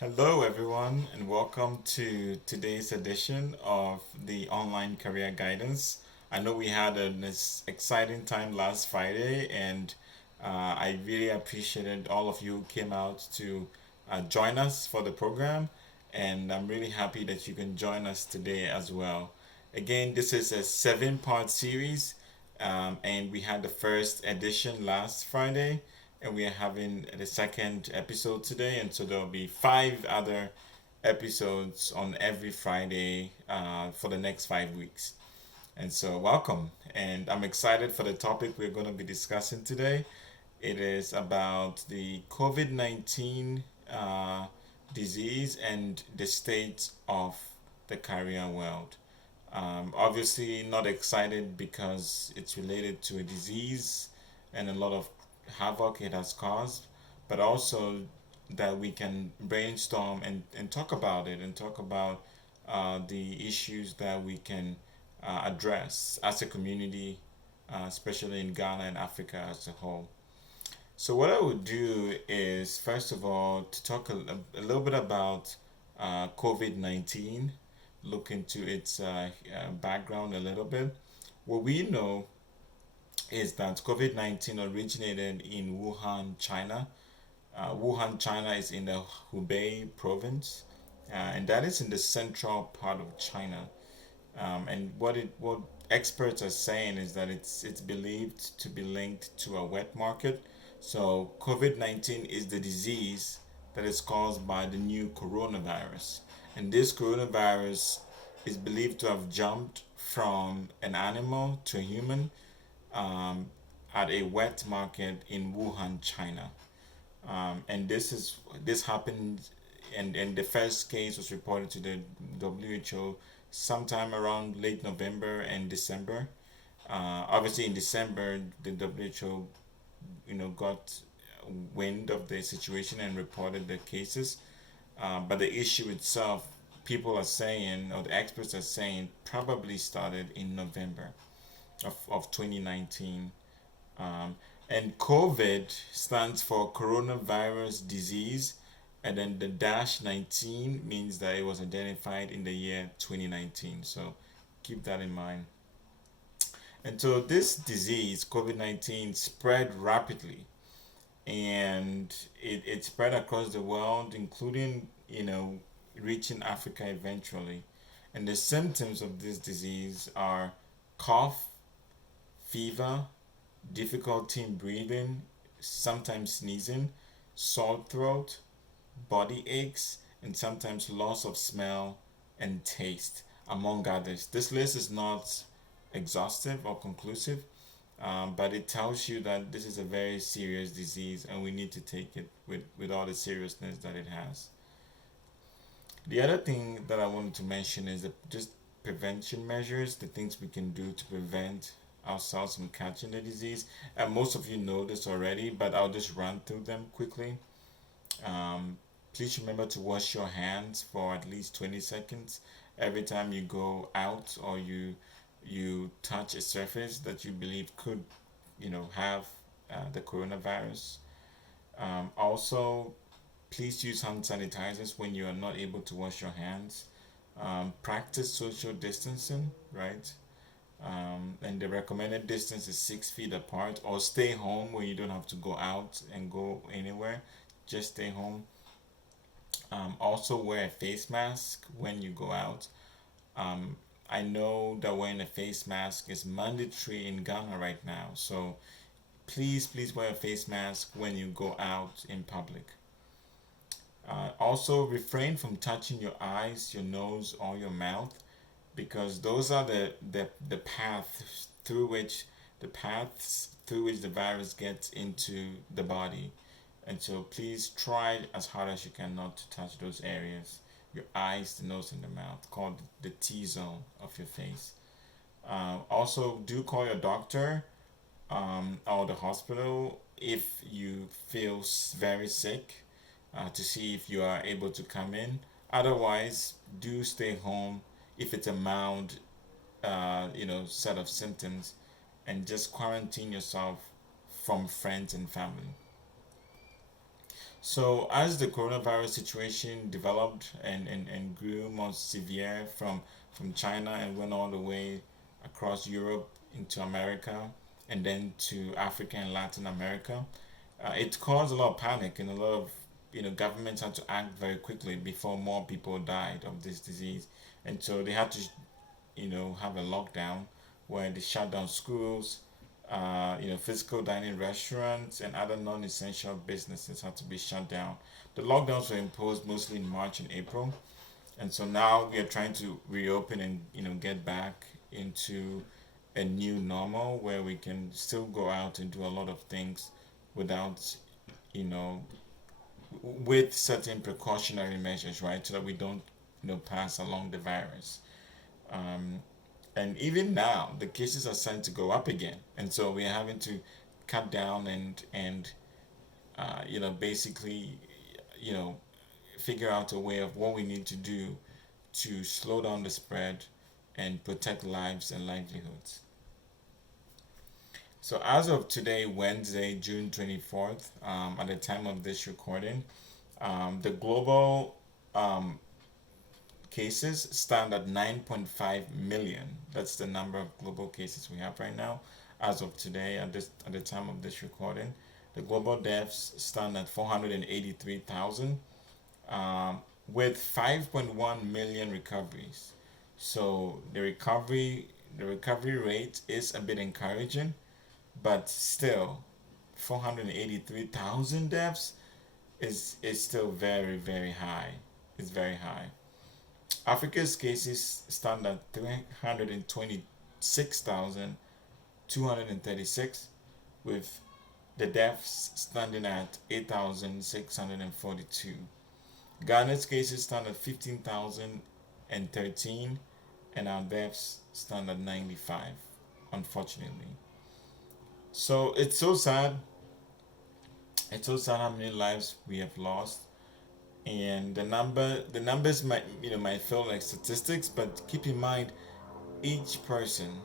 Hello, everyone, and welcome to today's edition of the online career guidance. I know we had an exciting time last Friday, and I really appreciated all of you who came out to join us for the program, and I'm really happy that you can join us today as well. Again, this is a seven-part series, and we had the first edition last Friday, and we are having the second episode today, and so there'll be five other episodes on every Friday for the next 5 weeks. And so, welcome, and I'm excited for the topic we're going to be discussing today. It is about the COVID 19 disease and the state of the career world. Obviously, not excited because it's related to a disease and a lot of havoc it has caused, but also that we can brainstorm and talk about it and talk about the issues that we can address as a community, especially in Ghana and Africa as a whole. So, what I would do is, first of all, to talk a little bit about COVID 19, look into its background a little bit. What we know is that COVID 19 originated in Wuhan, China. Wuhan, China is in the Hubei province, and that is in the central part of China. And what experts are saying is that it's believed to be linked to a wet market. So COVID-19 is the disease that is caused by the new coronavirus, and this coronavirus is believed to have jumped from an animal to a human um, at a wet market in Wuhan, China. And this happened, and the first case was reported to the WHO sometime around late November and December. Obviously, in December, the WHO, got wind of the situation and reported the cases. But the issue itself, people are saying, or the experts are saying, probably started in November of 2019. Um, and COVID stands for coronavirus disease, and then the dash 19 means that it was identified in the year 2019. So keep that in mind. And so this disease, COVID 19, spread rapidly, and it spread across the world, including, reaching Africa eventually. And the symptoms of this disease are cough, fever, difficulty in breathing, sometimes sneezing, sore throat, body aches, and sometimes loss of smell and taste, among others. This list is not exhaustive or conclusive, but it tells you that this is a very serious disease and we need to take it with all the seriousness that it has. The other thing that I wanted to mention is just prevention measures, the things we can do to prevent ourselves from catching the disease. And most of you know this already, but I'll just run through them quickly. Please remember to wash your hands for at least 20 seconds every time you go out or you touch a surface that you believe could, have the coronavirus. Also, please use hand sanitizers when you are not able to wash your hands. Practice social distancing, right? And the recommended distance is 6 feet apart, or stay home when you don't have to go out and go anywhere. Just stay home. Also, wear a face mask when you go out. Um, I know that wearing a face mask is mandatory in Ghana right now, so please wear a face mask when you go out in public. Also, refrain from touching your eyes, your nose, or your mouth, because those are the paths through which the virus gets into the body. And so please try as hard as you can not to touch those areas, your eyes, the nose, and the mouth, called the T zone of your face. Also, do call your doctor or the hospital if you feel very sick, to see if you are able to come in. Otherwise, do stay home if it's a mild, set of symptoms, and just quarantine yourself from friends and family. So as the coronavirus situation developed and grew more severe from China and went all the way across Europe into America and then to Africa and Latin America, it caused a lot of panic and a lot of governments had to act very quickly before more people died of this disease, and so they had to have a lockdown where they shut down schools, physical dining restaurants and other non-essential businesses had to be shut down. The lockdowns were imposed mostly in March and April, and so now we are trying to reopen and get back into a new normal where we can still go out and do a lot of things without, you know, with certain precautionary measures, right, so that we don't pass along the virus. Um, and even now the cases are starting to go up again, and so we're having to cut down and basically you know figure out a way of what we need to do to slow down the spread and protect lives and livelihoods. So as of today, Wednesday, June 24th, at the time of this recording, the global um, cases stand at 9.5 million. That's the number of global cases we have right now as of today at the time of this recording. The global deaths stand at 483,000, with 5.1 million recoveries. So the recovery rate is a bit encouraging, but still 483,000 deaths is still very very high. It's very high. Africa's cases stand at 326,236, with the deaths standing at 8,642. Ghana's cases stand at 15,013, and our deaths stand at 95, unfortunately. So it's so sad. It's so sad how many lives we have lost. And the numbers might feel like statistics, but keep in mind each person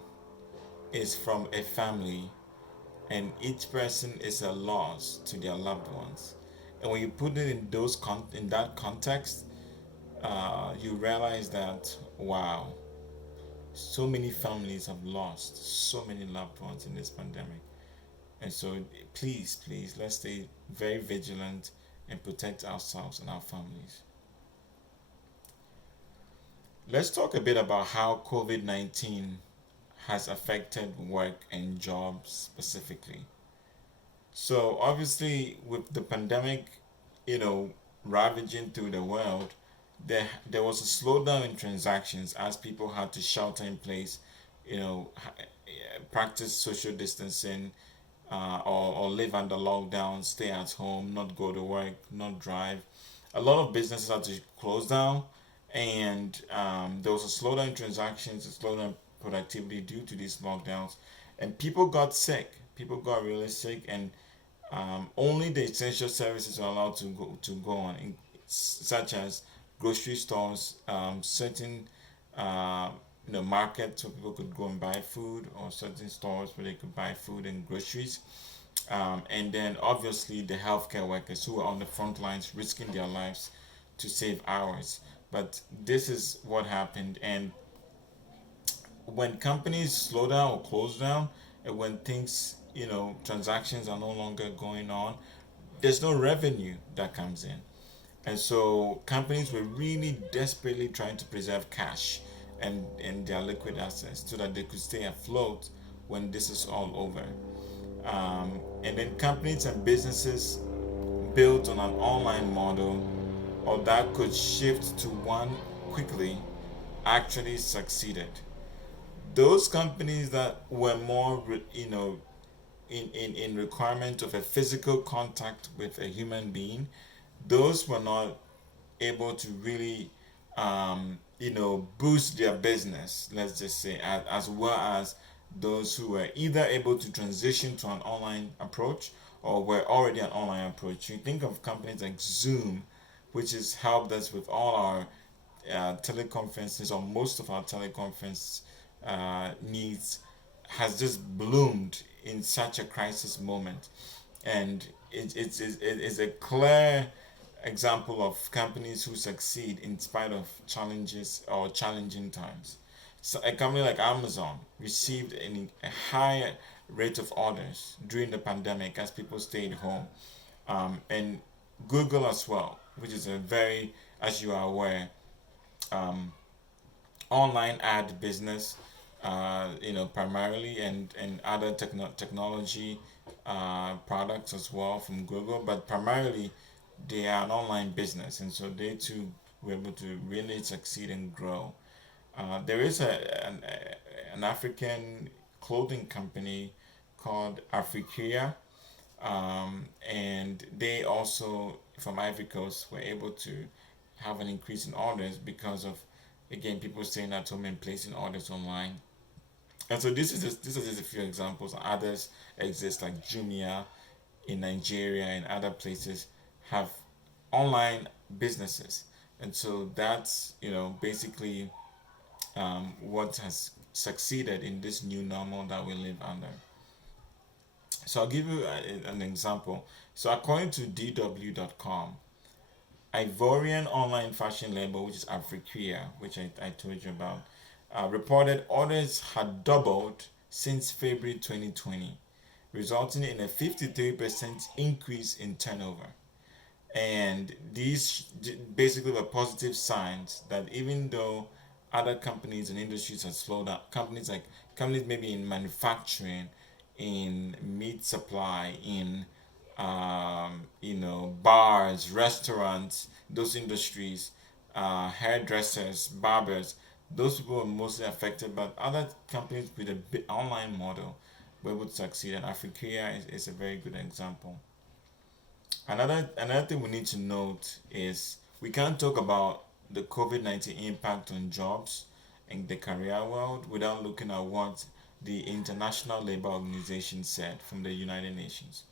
is from a family, and each person is a loss to their loved ones. And when you put it in that context, you realize that wow, so many families have lost so many loved ones in this pandemic. And so please, let's stay very vigilant and protect ourselves and our families. Let's talk a bit about how COVID-19 has affected work and jobs specifically. So obviously, with the pandemic, ravaging through the world, there was a slowdown in transactions as people had to shelter in place, practice social distancing, or live under lockdown, stay at home, not go to work, not drive. A lot of businesses had to close down, and there was a slowdown in transactions, a slowdown in productivity due to these lockdowns, and people got sick. People got really sick, and only the essential services are allowed to go on, such as grocery stores, certain uh, markets where people could go and buy food, or certain stores where they could buy food and groceries. And then obviously the healthcare workers who are on the front lines risking their lives to save ours. But this is what happened, and when companies slow down or close down, and when things, transactions are no longer going on, there's no revenue that comes in. And so companies were really desperately trying to preserve cash and their liquid assets so that they could stay afloat when this is all over. And then companies and businesses built on an online model or that could shift to one quickly actually succeeded. Those companies that were more, in requirement of a physical contact with a human being, those were not able to really boost their business, let's just say, as well as those who were either able to transition to an online approach or were already an online approach. You think of companies like Zoom, which has helped us with all our teleconferences, or most of our teleconference needs, has just bloomed in such a crisis moment. And it's a clear example of companies who succeed in spite of challenges or challenging times. So a company like Amazon received a higher rate of orders during the pandemic as people stayed home, and Google as well, which is a very, as you are aware, um, online ad business, primarily, and other technology products as well from Google, but primarily they are an online business, and so they too were able to really succeed and grow. There is an African clothing company called Afrikia, and they also from Ivory Coast were able to have an increase in orders because of, again, people staying at home and placing orders online. And so this is just a few examples. Others exist like Jumia in Nigeria and other places have online businesses, and so that's basically what has succeeded in this new normal that we live under. So I'll give you an example. So according to DW.com, Ivorian online fashion label, which is Afriquia, which I told you about, reported orders had doubled since February 2020, resulting in a 53% increase in turnover. And these basically were positive signs that even though other companies and industries had slowed down, companies maybe in manufacturing, in meat supply, in bars, restaurants, those industries, hairdressers, barbers, those people were mostly affected, but other companies with a big online model were able to succeed, and Africa is a very good example. Another thing we need to note is we can't talk about the COVID-19 impact on jobs in the career world without looking at what the International Labour Organization said from the United Nations.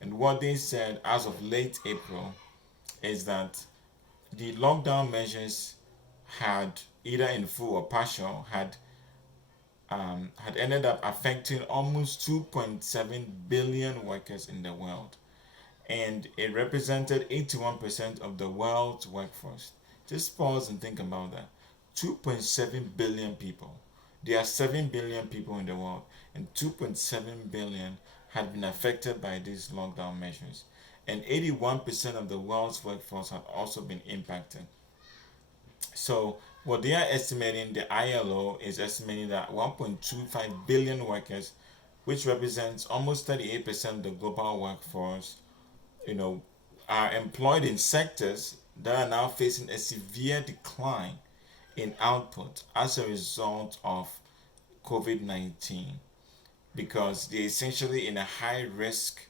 And what they said as of late April is that the lockdown measures had, either in full or partial, had ended up affecting almost 2.7 billion workers in the world, and it represented 81% of the world's workforce. Just pause and think about that. 2.7 billion people. There are 7 billion people in the world, and 2.7 billion had been affected by these lockdown measures. And 81% of the world's workforce had also been impacted. So, what they are estimating, the ILO is estimating that 1.25 billion workers, which represents almost 38% of the global workforce, you know, are employed in sectors that are now facing a severe decline in output as a result of COVID-19, because they're essentially in a high risk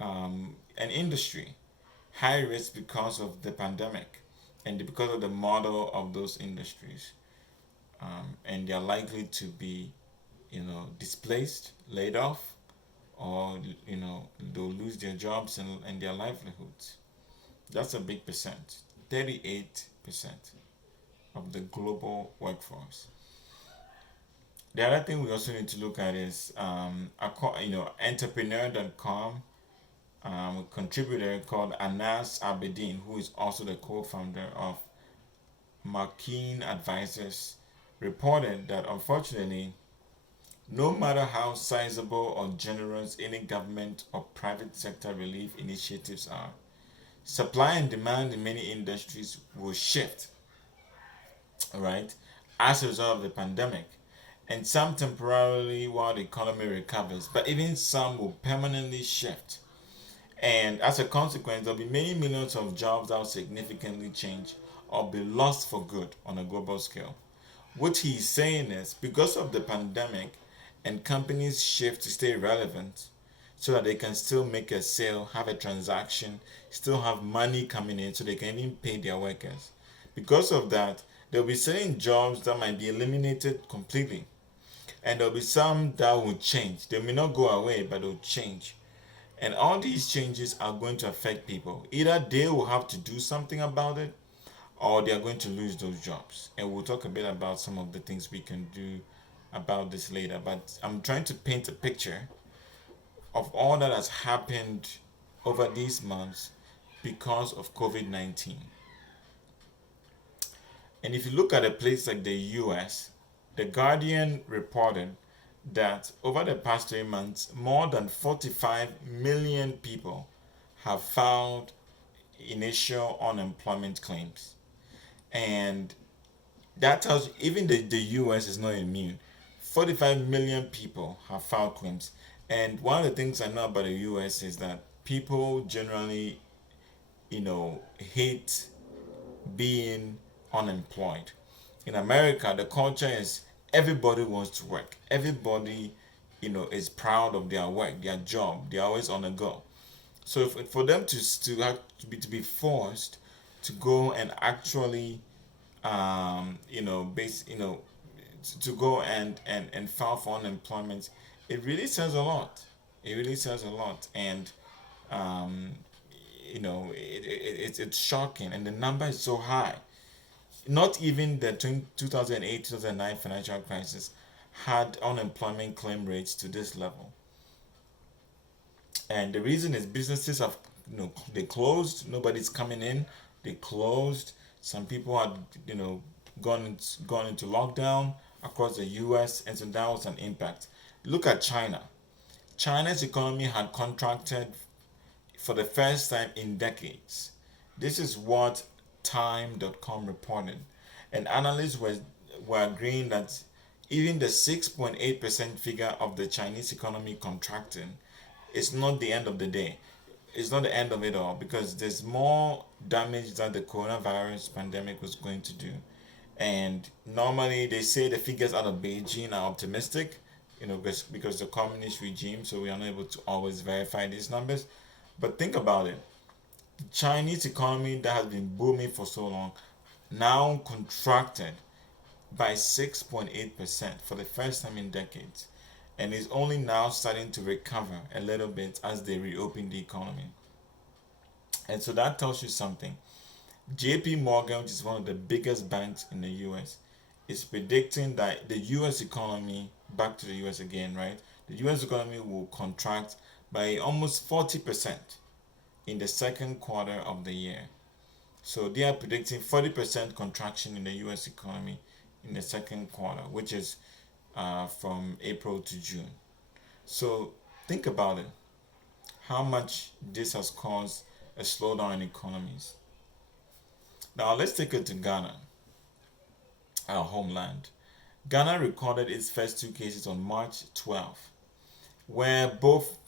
an industry, high risk because of the pandemic and because of the model of those industries, and they're likely to be displaced, laid off, or they'll lose their jobs and their livelihoods. That's a big percent. 38% of the global workforce. The other thing we also need to look at is entrepreneur.com, a contributor called Anas Abedin, who is also the co-founder of Markeen Advisors, reported that unfortunately, no matter how sizable or generous any government or private sector relief initiatives are, supply and demand in many industries will shift, right, as a result of the pandemic. And some temporarily while the economy recovers, but even some will permanently shift. And as a consequence, there'll be many millions of jobs that will significantly change or be lost for good on a global scale. What he's saying is because of the pandemic and companies shift to stay relevant so that they can still make a sale, have a transaction, still have money coming in so they can even pay their workers. Because of that, there'll be certain jobs that might be eliminated completely. And there'll be some that will change. They may not go away, but they'll change. And all these changes are going to affect people. Either they will have to do something about it or they are going to lose those jobs. And we'll talk a bit about some of the things we can do about this later. But I'm trying to paint a picture of all that has happened over these months because of COVID-19. And if you look at a place like the US, the Guardian reported that over the past 3 months, more than 45 million people have filed initial unemployment claims. And that tells you even the US is not immune. 45 million people have filed claims. And one of the things I know about the US is that people generally, hate being unemployed. In America, the culture is everybody wants to work. Everybody, is proud of their work, their job. They're always on the go. So for them to be forced to go and actually, to go and file for unemployment, it really says a lot. It really says a lot, and um, it's shocking, and the number is so high. Not even the 2008 2009 financial crisis had unemployment claim rates to this level. And the reason is businesses have, they closed, nobody's coming in, they closed. Some people had, gone into lockdown across the US, and so that was an impact. Look at China. China's economy had contracted for the first time in decades. This is what Time.com reported. And analysts were agreeing that even the 6.8% figure of the Chinese economy contracting is not the end of the day. It's not the end of it all, because there's more damage that the coronavirus pandemic was going to do. And normally they say the figures out of Beijing are optimistic, because the communist regime, so we are not able to always verify these numbers. But think about it. The Chinese economy that has been booming for so long now contracted by 6.8% for the first time in decades, and is only now starting to recover a little bit as they reopen the economy. And so that tells you something. JP Morgan, which is one of the biggest banks in the US, is predicting that the US economy, back to the US again, right? The US economy will contract by almost 40% in the second quarter of the year. So they are predicting 40% contraction in the US economy in the second quarter, which is from April to June. So think about it, how much this has caused a slowdown in economies. Now let's take it to Ghana, our homeland. Ghana recorded its first two cases on March 12th, where both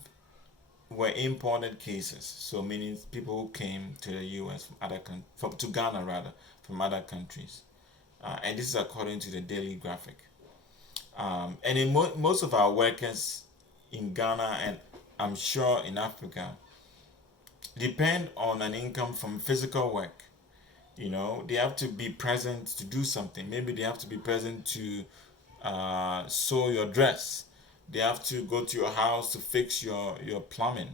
were imported cases, so meaning people who came to the US from to Ghana rather, from other countries. And this is according to the Daily Graphic. And in most of our workers in Ghana, and I'm sure in Africa, depend on an income from physical work. They have to be present to do something. Maybe they have to be present to sew your dress. They have to go to your house to fix your plumbing.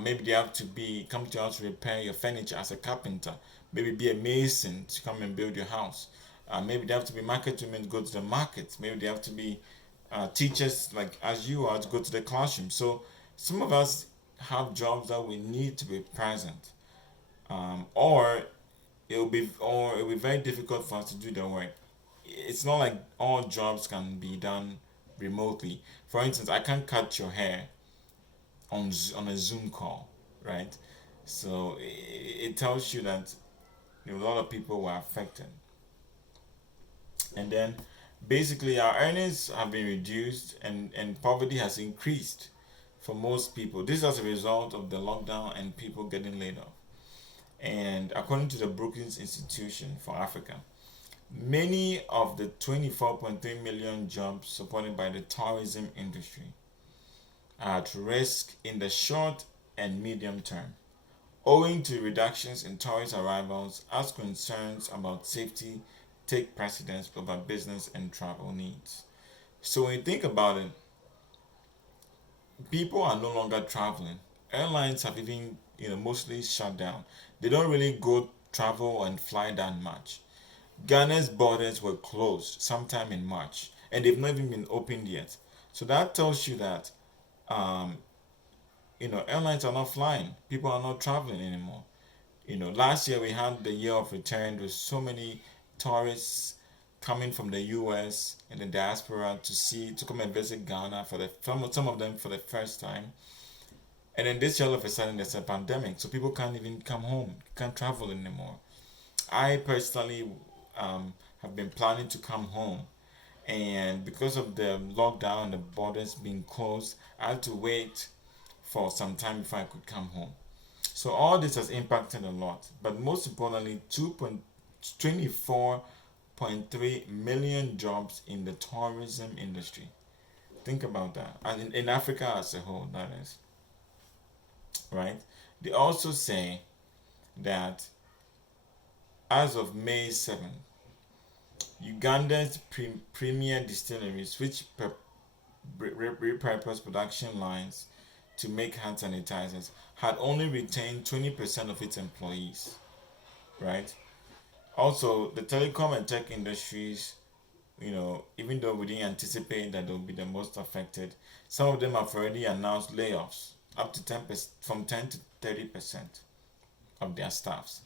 Maybe they have to come to your house to repair your furniture as a carpenter. Maybe be a mason to come and build your house. Maybe they have to be market women to go to the market. Maybe they have to be teachers like as you are to go to the classroom. So some of us have jobs that we need to be present, or it'll be very difficult for us to do the work. It's not like all jobs can be done remotely. For instance, I can't cut your hair on a Zoom call, right? So it tells you that a lot of people were affected. And then basically our earnings have been reduced, and poverty has increased for most people. This is as a result of the lockdown and people getting laid off. And according to the Brookings Institution for Africa, many of the 24.3 million jobs supported by the tourism industry are at risk in the short and medium term, owing to reductions in tourist arrivals as concerns about safety take precedence over business and travel needs. So when you think about it, people are no longer traveling. Airlines have even, mostly shut down. They don't really go travel and fly that much. Ghana's borders were closed sometime in March, and they've not even been opened yet. So that tells you that, um, airlines are not flying. People are not traveling anymore. Last year we had the year of return with so many tourists coming from the US and the diaspora to come and visit Ghana for some of them for the first time. And then this year all of a sudden there's a pandemic, so people can't even come home, can't travel anymore. I personally have been planning to come home, and because of the lockdown and the borders being closed, I had to wait for some time before I could come home. So all this has impacted a lot, but most importantly, 2.24.3 million jobs in the tourism industry. Think about that, and in Africa as a whole, that is right. They also say that as of May 7th, Uganda's premier distilleries, which repurpose production lines to make hand sanitizers, had only retained 20% of its employees, right? Also, the telecom and tech industries, even though we didn't anticipate that they'll be the most affected, some of them have already announced layoffs up to 10%, from 10 to 30% of their staffs.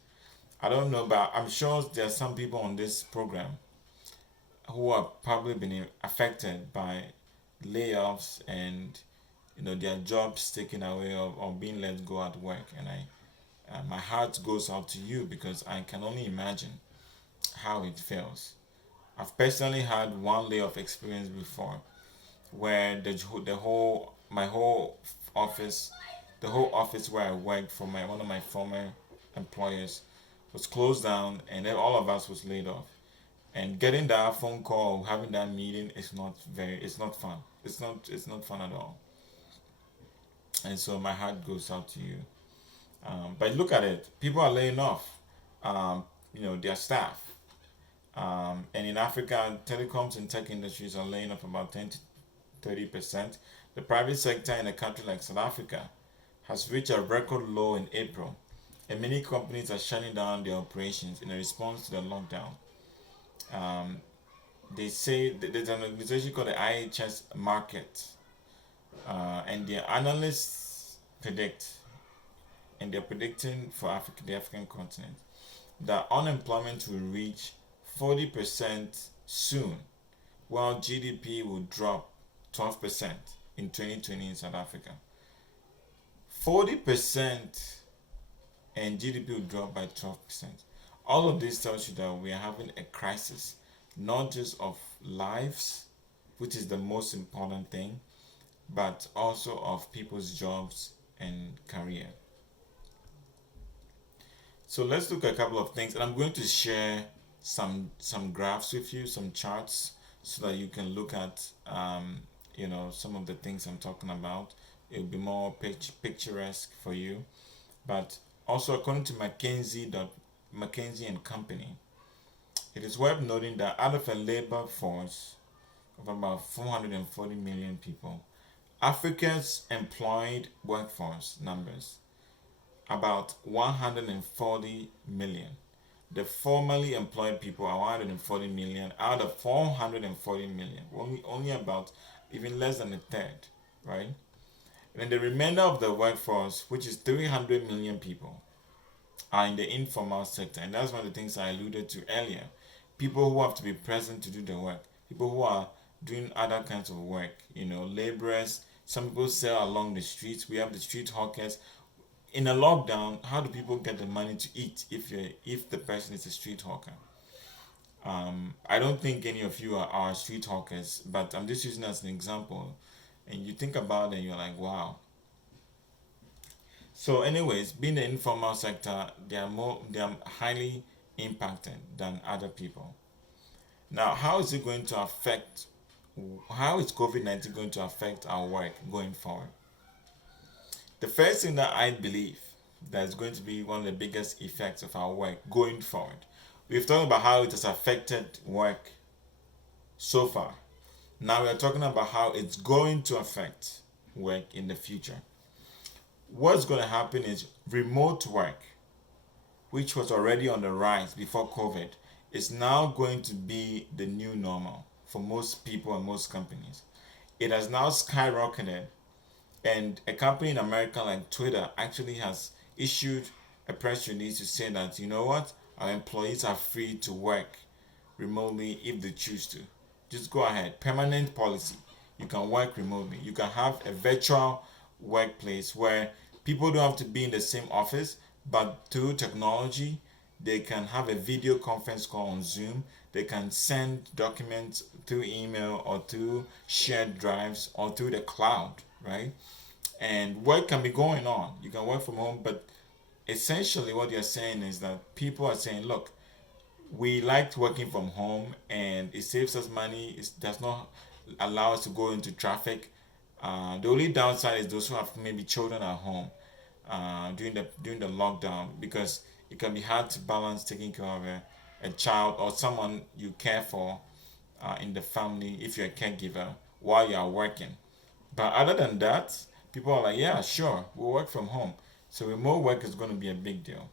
I don't know, but I'm sure there are some people on this program who have probably been affected by layoffs and their jobs taken away, or being let go at work. And my heart goes out to you, because I can only imagine how it feels. I've personally had one layoff experience before, where the whole my whole office, the whole office where I worked for my one of my former employers, was closed down, and then all of us was laid off. And getting that phone call, having that meeting is it's not fun. It's not fun at all. And so my heart goes out to you. But look at it, people are laying off, their staff. And in Africa, telecoms and tech industries are laying off about 10 to 30%. The private sector in a country like South Africa has reached a record low in April, and many companies are shutting down their operations in response to the lockdown. Um, they say there's an organization called the IHS Market, and the analysts predict, and they're predicting for Africa, the African continent, that unemployment will reach 40% soon, while GDP will drop 12% in 2020 in South Africa. 40% and GDP will drop by 12%. All of this tells you that we are having a crisis, not just of lives, which is the most important thing, but also of people's jobs and career. So let's look at a couple of things, and I'm going to share some graphs with you, some charts, so that you can look at some of the things I'm talking about. It'll be more picturesque for you. But also, according to McKinsey and Company, it is worth noting that out of a labor force of about 440 million people, Africa's employed workforce numbers about 140 million. The formally employed people are 140 million out of 440 million. Only about even less than a third, right? And then the remainder of the workforce, which is 300 million people, are in the informal sector. And that's one of the things I alluded to earlier. People who have to be present to do the work. People who are doing other kinds of work. Laborers. Some people sell along the streets. We have the street hawkers. In a lockdown, how do people get the money to eat if the person is a street hawker? I don't think any of you are street hawkers, but I'm just using it as an example. And you think about it and you're like, wow. So anyways, being the informal sector, they are highly impacted than other people. Now, how is COVID-19 going to affect our work going forward? The first thing that I believe that is going to be one of the biggest effects of our work going forward. We've talked about how it has affected work so far. Now we are talking about how it's going to affect work in the future. What's going to happen is remote work, which was already on the rise before COVID, is now going to be the new normal for most people and most companies. It has now skyrocketed, and a company in America like Twitter actually has issued a press release to say that, you know what, our employees are free to work remotely if they choose to. Just go ahead. Permanent policy. You can work remotely. You can have a virtual workplace where people don't have to be in the same office, but through technology, they can have a video conference call on Zoom. They can send documents through email or through shared drives or through the cloud, right? And work can be going on. You can work from home, but essentially what you're saying is that people are saying, look, we liked working from home and it saves us money. It does not allow us to go into traffic. The only downside is those who have maybe children at home during the lockdown, because it can be hard to balance taking care of a child or someone you care for in the family if you're a caregiver while you are working. But other than that, people are like, yeah, sure, we'll work from home. So remote work is going to be a big deal.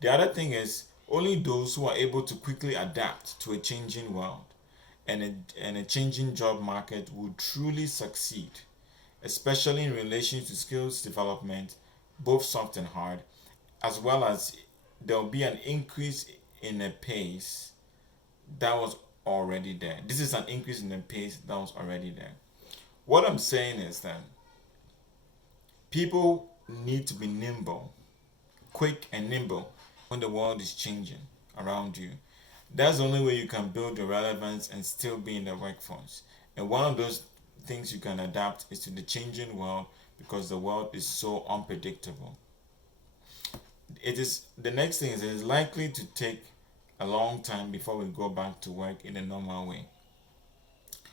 The other thing is only those who are able to quickly adapt to a changing world and a changing job market will truly succeed, especially in relation to skills development, both soft and hard, as well as there will be an increase in the pace that was already there. This is an increase in the pace that was already there. What I'm saying is that people need to be nimble, quick and nimble when the world is changing around you. That's the only way you can build your relevance and still be in the workforce. And one of those things you can adapt is to the changing world, because the world is so unpredictable. It is the next thing is it is likely to take a long time before we go back to work in a normal way.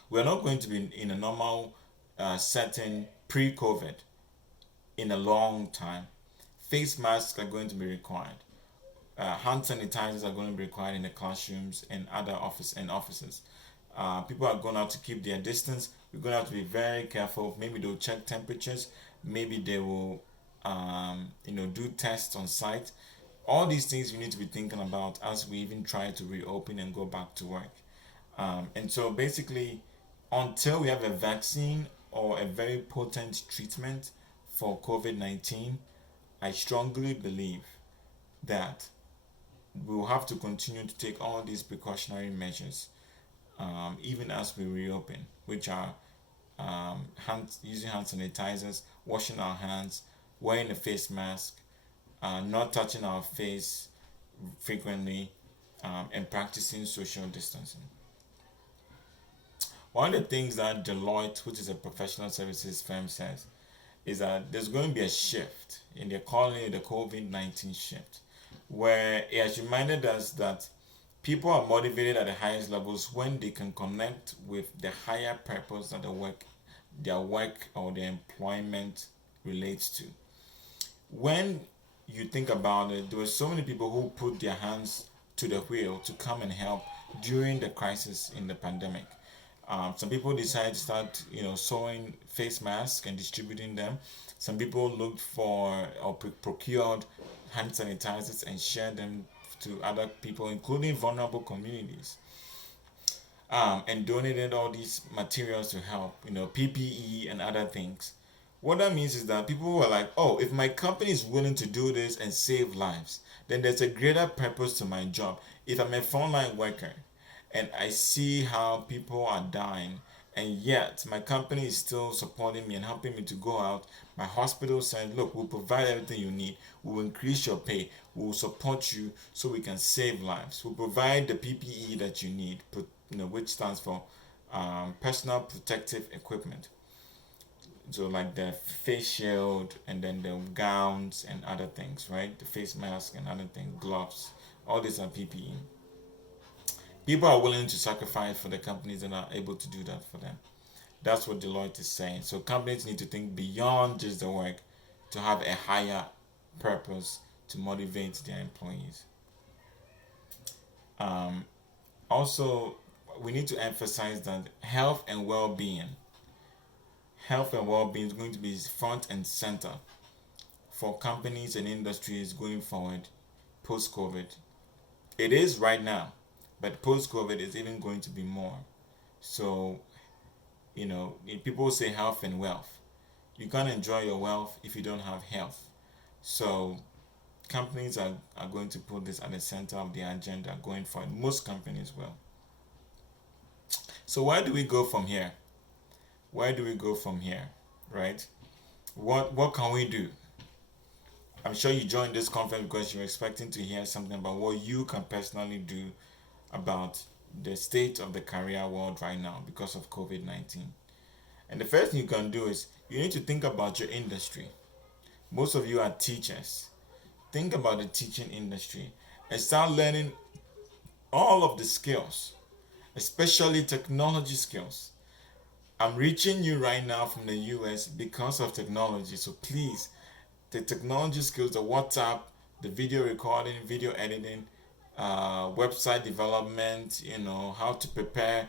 We're not going to be in a normal setting pre-COVID in a long time. Face masks are going to be required. Hand sanitizers are going to be required in the classrooms and other offices. People are going to have to keep their distance. We're going to have to be very careful. Maybe they'll check temperatures. Maybe they will, do tests on site. All these things we need to be thinking about as we even try to reopen and go back to work. And so basically, until we have a vaccine or a very potent treatment for COVID-19, I strongly believe that we will have to continue to take all these precautionary measures, even as we reopen, which are using hand sanitizers, washing our hands, wearing a face mask, not touching our face frequently, and practicing social distancing. One of the things that Deloitte, which is a professional services firm, says is that there's going to be a shift, and they're calling it the COVID-19 shift, where it has reminded us that people are motivated at the highest levels when they can connect with the higher purpose that their work or their employment relates to. When you think about it, there were so many people who put their hands to the wheel to come and help during the crisis in the pandemic. Some people decided to start, sewing face masks and distributing them. Some people looked for or procured hand sanitizers and shared them to other people, including vulnerable communities, and donated all these materials to help, PPE and other things. What that means is that people were like, oh, if my company is willing to do this and save lives, then there's a greater purpose to my job. If I'm a frontline worker and I see how people are dying, and yet my company is still supporting me and helping me to go out, my hospital said, look, we'll provide everything you need, we'll increase your pay, we'll support you so we can save lives, we'll provide the PPE that you need, which stands for personal protective equipment. So like the face shield and then the gowns and other things, right? The face mask and other things, gloves, all these are PPE. People are willing to sacrifice for the companies that are able to do that for them. That's what Deloitte is saying. So companies need to think beyond just the work to have a higher purpose to motivate their employees. Also, we need to emphasize that health and well-being is going to be front and center for companies and industries going forward post-COVID. It is right now, but post-COVID is even going to be more. So, if people say health and wealth. You can't enjoy your wealth if you don't have health. So Companies are going to put this at the center of their agenda going forward. Most companies will. So where do we go from here? Where do we go from here? Right? What can we do? I'm sure you joined this conference because you're expecting to hear something about what you can personally do about the state of the career world right now because of COVID-19. And the first thing you can do is you need to think about your industry. Most of you are teachers. Think about the teaching industry and start learning all of the skills, especially technology skills. I'm reaching you right now from the US because of technology. So please, the technology skills, the WhatsApp, the video recording, video editing, website development, how to prepare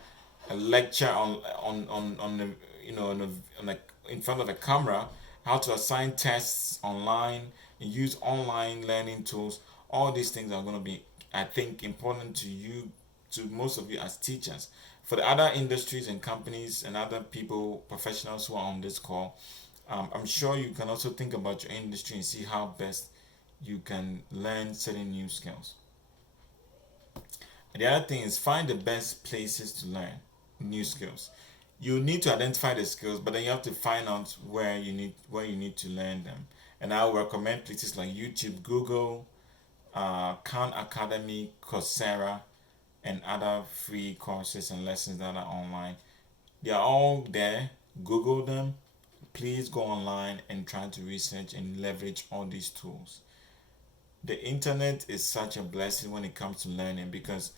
a lecture on the, on a, in front of the camera, how to assign tests online and use online learning tools. All these things are going to be, I think, important to you, to most of you as teachers. For the other industries and companies and other people, professionals who are on this call, I'm sure you can also think about your industry and see how best you can learn certain new skills. And the other thing is find the best places to learn new skills. You need to identify the skills, but then you have to find out where you need to learn them. And I will recommend places like YouTube, Google, Khan Academy, Coursera, and other free courses and lessons that are online. They are all there. Google them. Please go online and try to research and leverage all these tools. The internet is such a blessing when it comes to learning because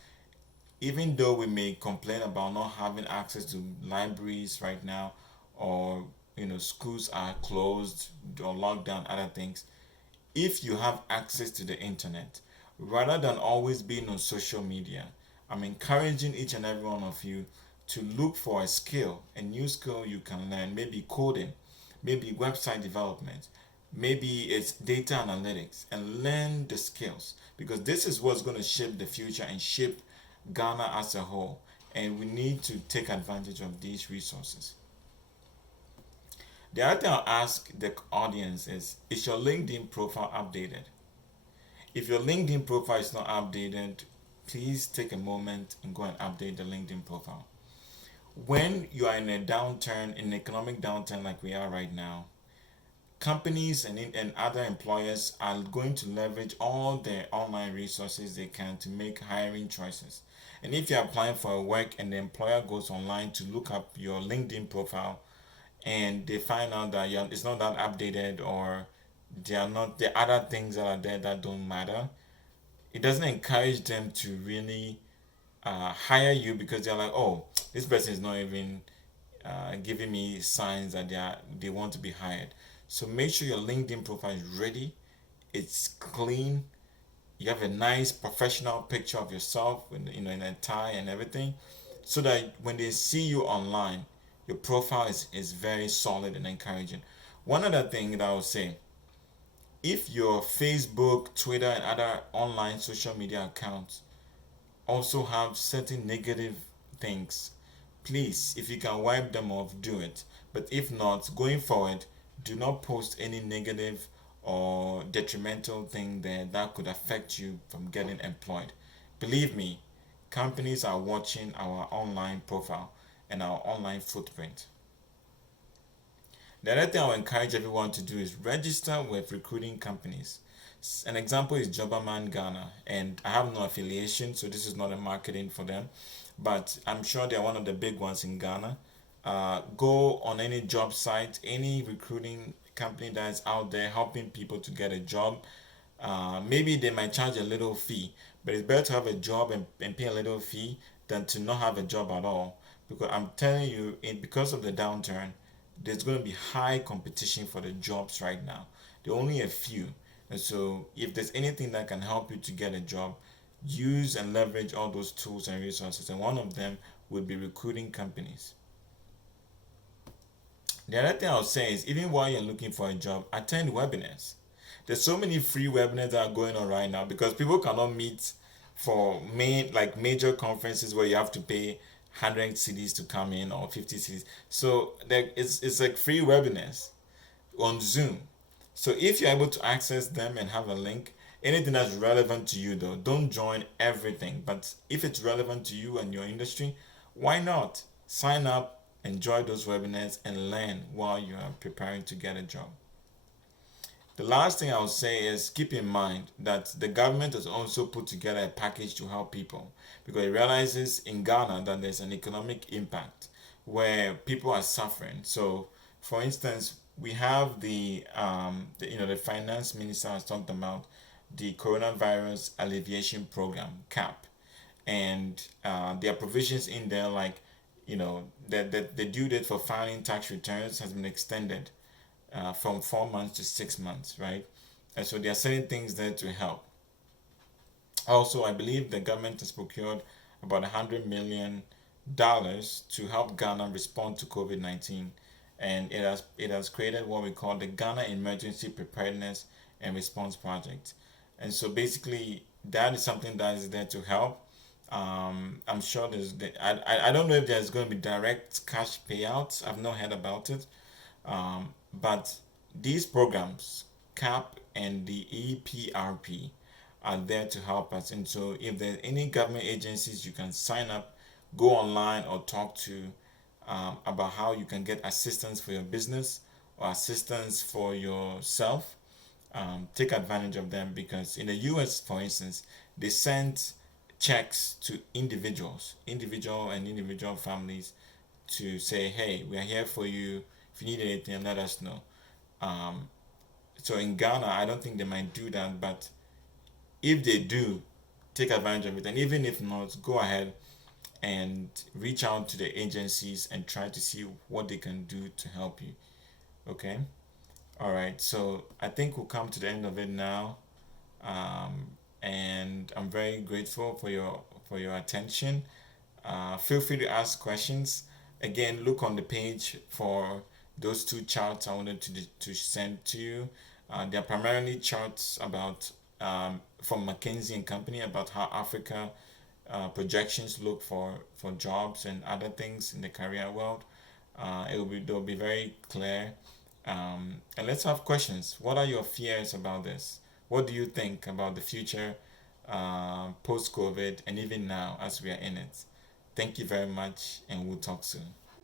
even though we may complain about not having access to libraries right now, or schools are closed or locked down, other things, if you have access to the internet, rather than always being on social media, I'm encouraging each and every one of you to look for a skill, a new skill you can learn. Maybe coding, maybe website development, maybe it's data analytics, and learn the skills because this is what's going to shape the future and shape Ghana as a whole. And we need to take advantage of these resources. The other thing I'll ask the audience is your LinkedIn profile updated? If your LinkedIn profile is not updated, please take a moment and go and update the LinkedIn profile. When you are in a downturn, in an economic downturn like we are right now, companies and other employers are going to leverage all their online resources they can to make hiring choices. And if you're applying for a work and the employer goes online to look up your LinkedIn profile and they find out that it's not that updated, or the other things that are there that don't matter, it doesn't encourage them to really hire you because they're like, oh, this person is not even giving me signs that they want to be hired. So make sure your LinkedIn profile is ready, it's clean, you have a nice professional picture of yourself in a tie and everything, so that when they see you online, your profile is very solid and encouraging. One other thing that I would say, if your Facebook, Twitter, and other online social media accounts also have certain negative things, please, if you can wipe them off, do it. But if not, going forward, do not post any negative or detrimental thing there that could affect you from getting employed. Believe me, companies are watching our online profile and our online footprint. The other thing I will encourage everyone to do is register with recruiting companies. An example is Jobberman Ghana, and I have no affiliation, so this is not a marketing for them, but I'm sure they're one of the big ones in Ghana. Go on any job site, any recruiting company that's out there helping people to get a job. Maybe they might charge a little fee, but it's better to have a job and pay a little fee than to not have a job at all. Because I'm telling you, because of the downturn, there's going to be high competition for the jobs right now. There are only a few. And so if there's anything that can help you to get a job, use and leverage all those tools and resources. And one of them would be recruiting companies. The other thing I'll say is, even while you're looking for a job, attend webinars. There's so many free webinars that are going on right now because people cannot meet for major conferences where you have to pay 100 CDs to come in or 50 CDs. So it's like free webinars on Zoom. So if you're able to access them and have a link Anything that's relevant to you, though, don't join everything. But if it's relevant to you and your industry, why not sign up, enjoy those webinars, and learn while you are preparing to get a job? The last thing I'll say is keep in mind that the government has also put together a package to help people because it realizes in Ghana that there's an economic impact where people are suffering. So, for instance, we have the finance minister has talked about the coronavirus alleviation program CAP, and there are provisions in there like that the due date for filing tax returns has been extended from 4 months to 6 months, right? And so there are certain things there to help. Also, I believe the government has procured about $100 million to help Ghana respond to COVID-19, and it has created what we call the Ghana Emergency Preparedness and Response Project. And so basically, that is something that is there to help. I'm sure I don't know if there's going to be direct cash payouts. I've not heard about it. But these programs, CAP and the EPRP, are there to help us. And so, if there are any government agencies you can sign up, go online or talk to about how you can get assistance for your business or assistance for yourself, take advantage of them because in the US, for instance, they send checks to individual families to say, hey, we are here for you. If you need anything, let us know. Um, so in Ghana, I don't think they might do that, but if they do, take advantage of it. And even if not, go ahead and reach out to the agencies and try to see what they can do to help you. Okay? All right. So I think we'll come to the end of it now. And I'm very grateful for your attention. Feel free to ask questions. Again, look on the page for those two charts I wanted to send to you. They're primarily charts about from McKinsey and Company about how Africa projections look for jobs and other things in the career world. They'll be very clear. And let's have questions. What are your fears about this? What do you think about the future post COVID and even now as we are in it? Thank you very much, and we'll talk soon.